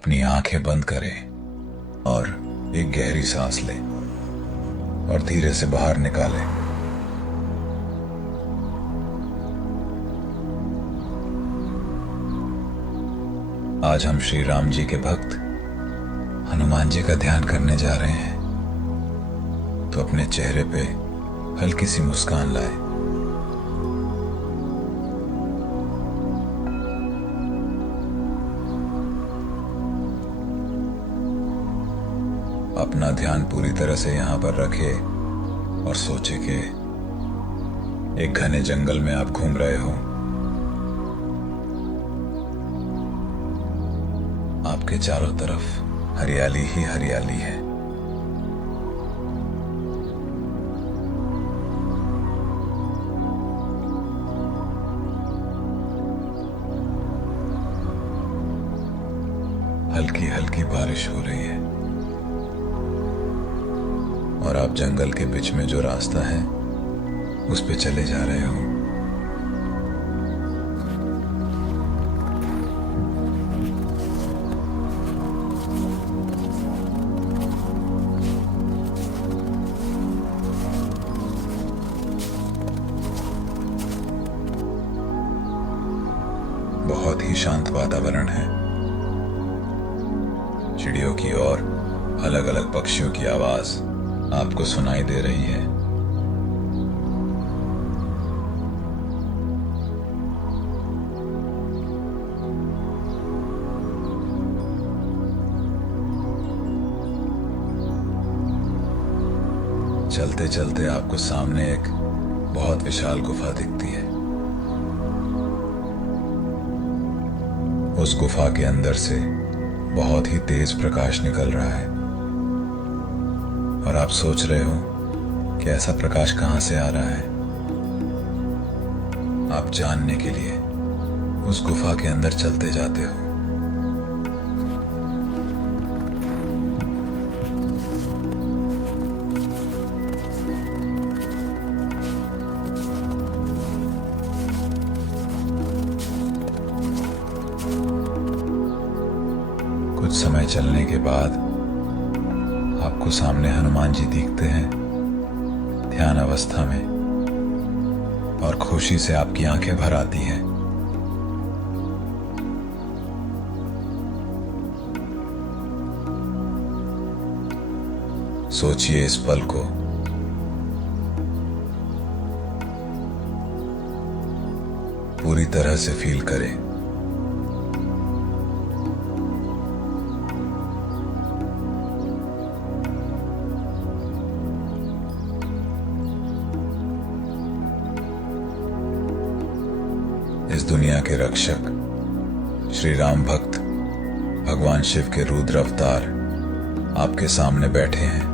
अपनी आंखें बंद करें और एक गहरी सांस लें और धीरे से बाहर निकालें। आज हम श्री राम जी के भक्त हनुमान जी का ध्यान करने जा रहे हैं, तो अपने चेहरे पे हल्की सी मुस्कान लाए। अपना ध्यान पूरी तरह से यहां पर रखे और सोचे कि एक घने जंगल में आप घूम रहे हो। आपके चारों तरफ हरियाली ही हरियाली है। हल्की हल्की बारिश हो रही है और आप जंगल के बीच में जो रास्ता है उस पे चले जा रहे हो। बहुत ही शांत वातावरण है। चिड़ियों की और अलग अलग पक्षियों की आवाज आपको सुनाई दे रही है। चलते चलते आपको सामने एक बहुत विशाल गुफा दिखती है। उस गुफा के अंदर से बहुत ही तेज प्रकाश निकल रहा है और आप सोच रहे हो कि ऐसा प्रकाश कहां से आ रहा है। आप जानने के लिए उस गुफा के अंदर चलते जाते हो। कुछ समय चलने के बाद आपको सामने हनुमान जी दिखते हैं ध्यान अवस्था में, और खुशी से आपकी आंखें भर आती हैं। सोचिए इस पल को। पूरी तरह से फील करें। इस दुनिया के रक्षक श्री राम भक्त भगवान शिव के रुद्र अवतार आपके सामने बैठे हैं।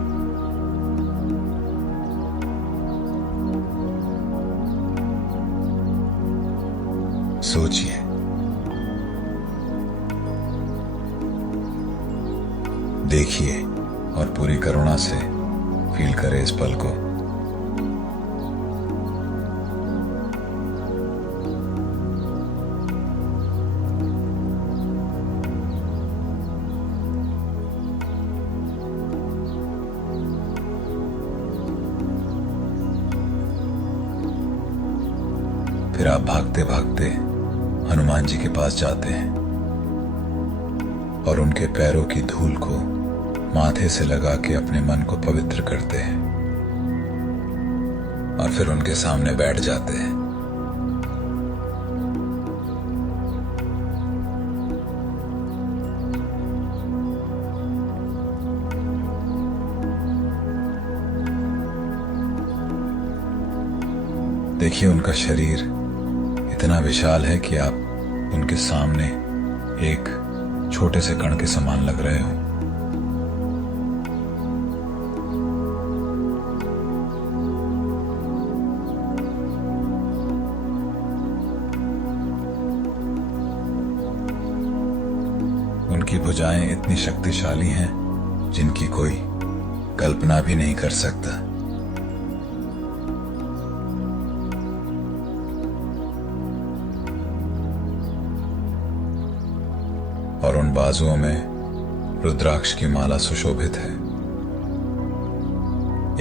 सोचिए, देखिए और पूरी करुणा से फील करें इस पल को। फिर आप भागते भागते हनुमान जी के पास जाते हैं और उनके पैरों की धूल को माथे से लगा के अपने मन को पवित्र करते हैं और फिर उनके सामने बैठ जाते हैं। देखिए, उनका शरीर इतना विशाल है कि आप उनके सामने एक छोटे से कण के समान लग रहे हो। उनकी भुजाएं इतनी शक्तिशाली हैं जिनकी कोई कल्पना भी नहीं कर सकता। और उन बाजुओं में रुद्राक्ष की माला सुशोभित है।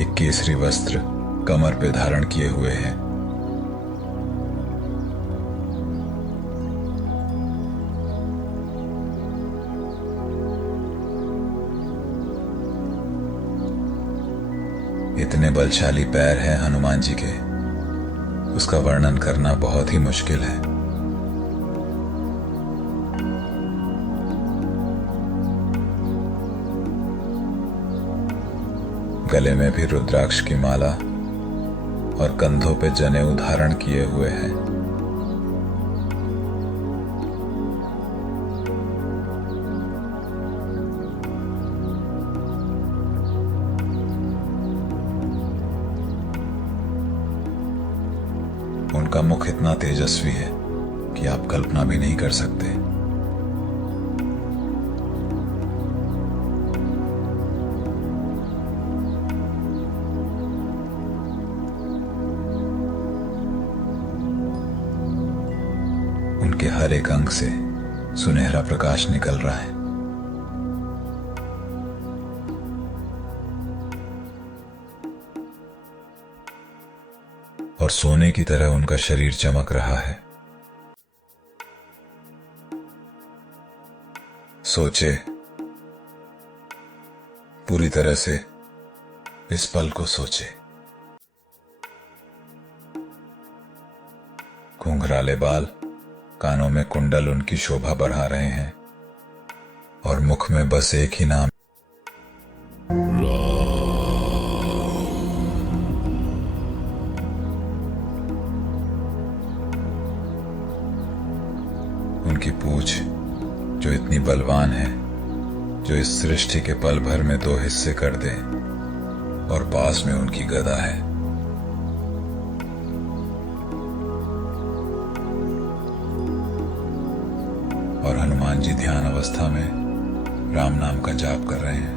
एक केसरी वस्त्र कमर पे धारण किए हुए हैं। इतने बलशाली पैर हैं हनुमान जी के, उसका वर्णन करना बहुत ही मुश्किल है। गले में भी रुद्राक्ष की माला और कंधों पे जनेऊ धारण किए हुए हैं। उनका मुख इतना तेजस्वी है कि आप कल्पना भी नहीं कर सकते। उनके हर एक अंग से सुनहरा प्रकाश निकल रहा है। और सोने की तरह उनका शरीर चमक रहा है। सोचे, पूरी तरह से इस पल को सोचे। घुंघराले बाल, कानों में कुंडल उनकी शोभा बढ़ा रहे हैं और मुख में बस एक ही नाम, उनकी पूंछ जो इतनी बलवान है, जो इस सृष्टि के पल भर में 2 हिस्से कर दे, और पास में उनकी गदा है। और हनुमान जी ध्यान अवस्था में राम नाम का जाप कर रहे हैं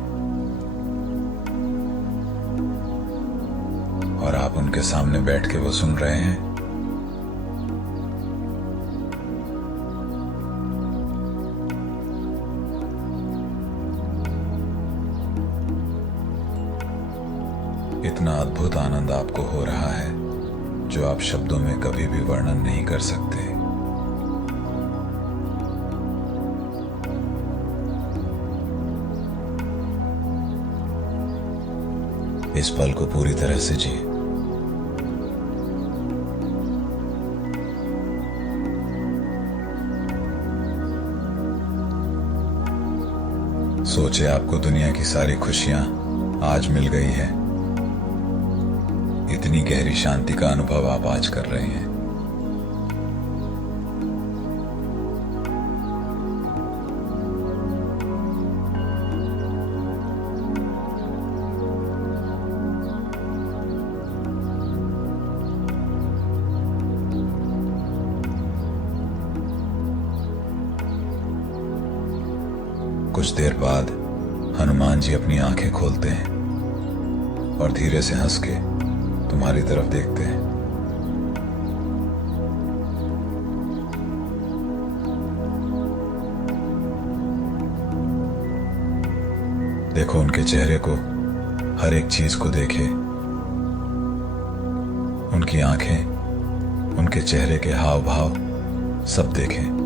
और आप उनके सामने बैठ के वो सुन रहे हैं। इतना अद्भुत आनंद आपको हो रहा है जो आप शब्दों में कभी भी वर्णन नहीं कर सकते। इस पल को पूरी तरह से जिए। सोचे आपको दुनिया की सारी खुशियां आज मिल गई है। इतनी गहरी शांति का अनुभव आप आज कर रहे हैं। कुछ देर बाद हनुमान जी अपनी आंखें खोलते हैं और धीरे से हंस के तुम्हारी तरफ देखते हैं। देखो उनके चेहरे को, हर एक चीज को देखे। उनकी आंखें, उनके चेहरे के हाव भाव सब देखें।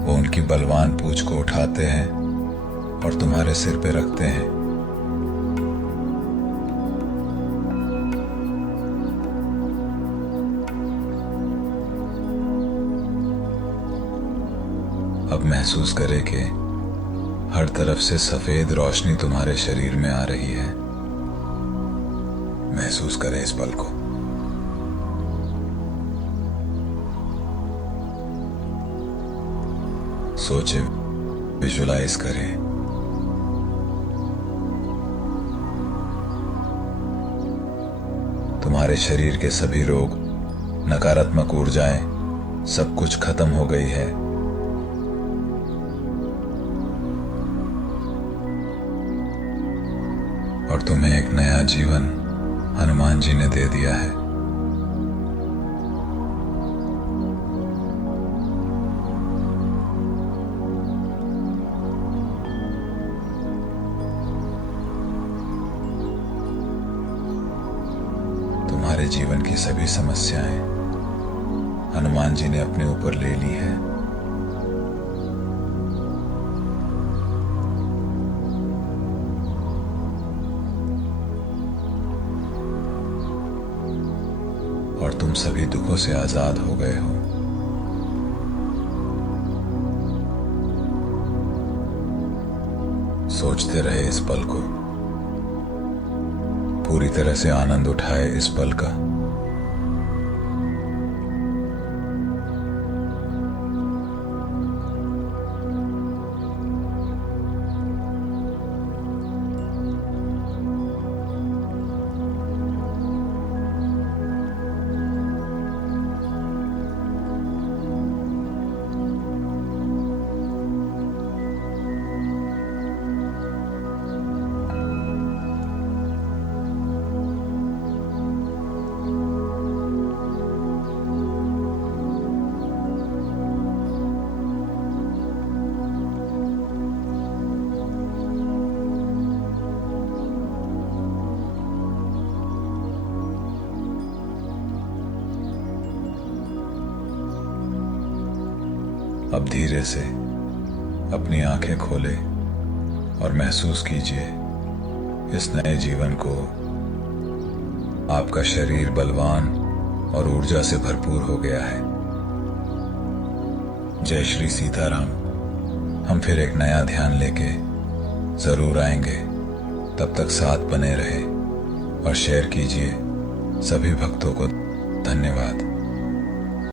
वो उनकी बलवान पूंछ को उठाते हैं और तुम्हारे सिर पे रखते हैं। अब महसूस करें कि हर तरफ से सफेद रोशनी तुम्हारे शरीर में आ रही है। महसूस करें इस पल को। सोचे, विजुलाइज करें। तुम्हारे शरीर के सभी रोग, नकारात्मक ऊर्जाएं सब कुछ खत्म हो गई है। और तुम्हें एक नया जीवन हनुमान जी ने दे दिया है। तुम्हारे जीवन की सभी समस्याएं हनुमान जी ने अपने ऊपर ले ली है। और तुम सभी दुखों से आजाद हो गए हो। सोचते रहे इस पल को, पूरी तरह से आनंद उठाए इस पल का। अब धीरे से अपनी आंखें खोले और महसूस कीजिए इस नए जीवन को। आपका शरीर बलवान और ऊर्जा से भरपूर हो गया है। जय श्री सीताराम। हम फिर एक नया ध्यान लेके जरूर आएंगे। तब तक साथ बने रहे और शेयर कीजिए। सभी भक्तों को धन्यवाद।